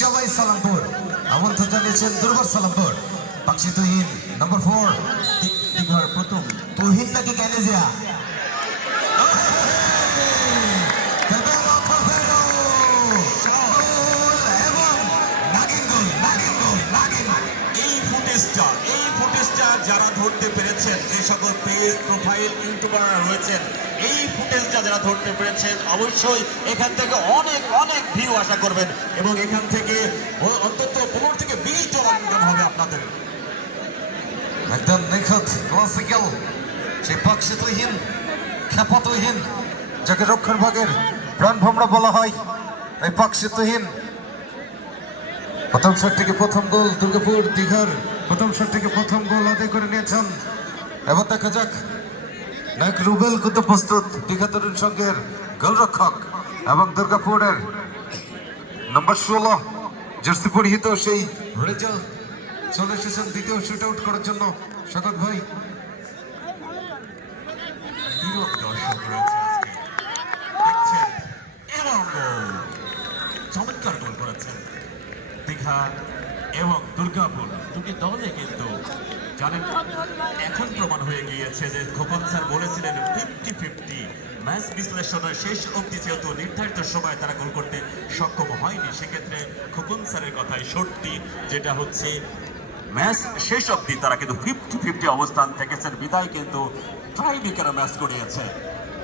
সবাই সালামপুর। আমন্ত্রণ জানিয়েছেন দুর্বার সালামপুর। পাক্ষি তুহিন নম্বর ফোর প্রথম। তুহিন নাকি ক্যালেজিয়া ধরতে পেরেছেন। যে সকল পেজ প্রোফাইল ইউটিউবাররা রয়েছেন, এই ফুটেজটা যারা ধরতে পেরেছেন, অবশ্যই এখান থেকে অনেক অনেক ভিউ আশা করবেন এবং এখান থেকে অন্তত পনেরো থেকে বিশ ডলার ইনকাম হবে আপনাদের। একদম নিখুঁত ক্লাসিক্যাল সে পাক্ষি তুহিন যাকে রক্ষণ ভাগের প্রাণ বলা হয় এই পাক্ষি প্রথম শট থেকে প্রথম গোল, দুর্গাপুর, দীঘার প্রথম শট থেকে প্রথম গোল আদায় করে নিয়েছেন। এবার দেখা যাক। নায়ক রুবেল কিন্তু প্রস্তুত। দীঘা তরুণ সংঘের গোলরক্ষক এবং দুর্গাপুরের নম্বর ষোলো জার্সি পরিহিত সেই চলে এসেছেন দ্বিতীয় শুট আউট করার জন্য। স্বাগত ভাই। চমৎকার গোল করেছেন। দীঘা এবং দুর্গাপুর, দুটি দলে কিন্তু জানেন এখন প্রমাণ হয়ে গিয়েছে যে খোকন স্যার বলেছিলেন ফিফটি ফিফটি ম্যাচ বিশ্লেষণের শেষ অবধি যেহেতু নির্ধারিত সময় তারা গোল করতে সক্ষম হয়নি, সেক্ষেত্রে খোকন স্যারের কথাই সত্যি, যেটা হচ্ছে ম্যাচ শেষ অবধি তারা কিন্তু ফিফটি ফিফটি অবস্থান থেকেছেন। বিদায় কিন্তু ট্রাইবিকেরা ম্যাচ করিয়েছে?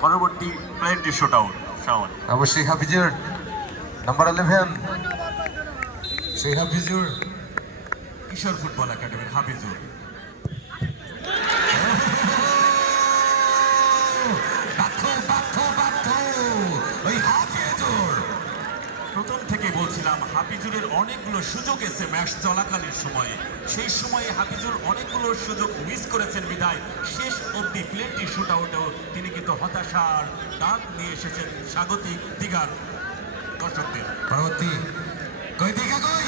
পরবর্তী প্লেনটি শুট আউট শাওন অবশ্যই হাফিজুর নাম্বার ইলেভেন সেই হাফিজুর কিশোর ফুটবল একাডেমির হাফিজুর প্রথম থেকে বলছিলাম হাফিজুরের অনেকগুলো সুযোগ এসে ম্যাচ চলাকালীন সময়ে। সেই সময়ে হাফিজুর অনেকগুলো সুযোগ মিস করেছেন বিদায়। শেষ অবধি প্লেনটি শুট আউটেও তিনি কিন্তু হতাশার ডাক নিয়ে এসেছেন স্বাগতিক দিঘার দর্শকদের। কই দেখা কই?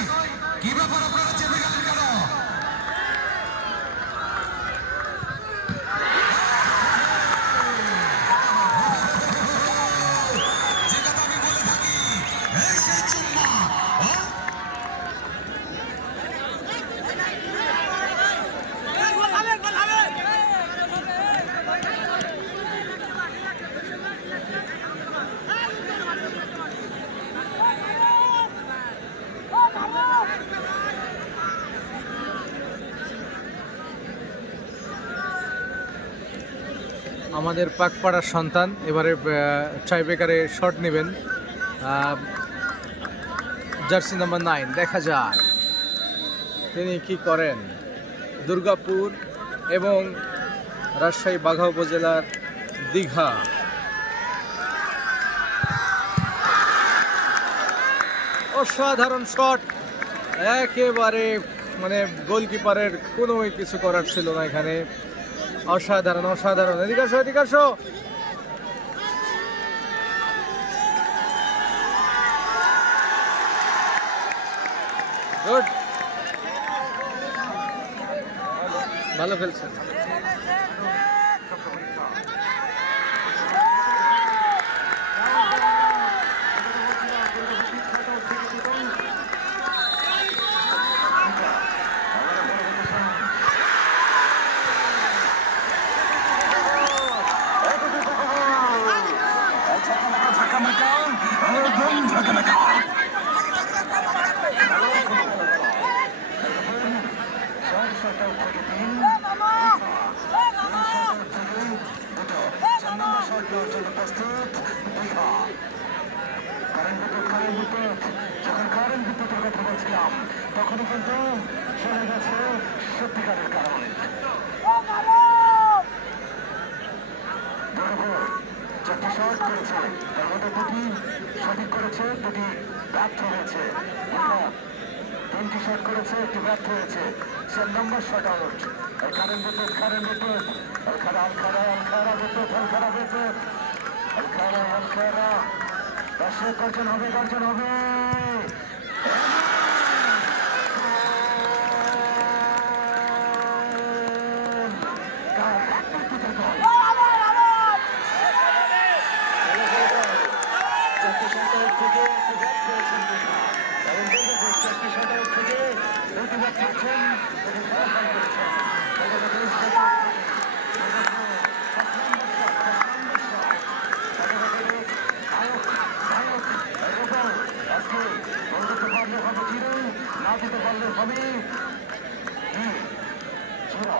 কি ব্যাপার আপনারা গেলেন কেন যে কথা আমি বলে থাকি, এই সেই চুম্মা, হ্যাঁ? আমাদের পাকপাড়ার সন্তান, এবারে ট্রাইব্রেকারে শট নেবেন। জার্সি নাম্বার নাইন দেখা যাক। তিনি কি করেন? দুর্গাপুর এবং রাজশাহী বাঘা উপজেলার দীঘা। অসাধারণ শট একেবারে মানে গোলকিপারের কোনো কিছু করার ছিল না এখানে। অসাধারণ অসাধারণ। এদিকে আসো এদিকে আসো। ভালো খেলছেন তখনই কিন্তু চলে গেছে সত্যিকারের কারণে চারটি করেছে দুটি করেছে তিনটি করেছে, একটি হয়েছে হবে গর্জন হবে চারটি সংখ্যা থেকে একটি ব্যাট করেছেন দীঘা এবং দুর্গাপুর দুটি ব্যাট খেলছেন দুটি ফলাফল করেছেন কলকাতা বেশ ব্যাটে আজকে গোল দিতে পারলে হবে জিরো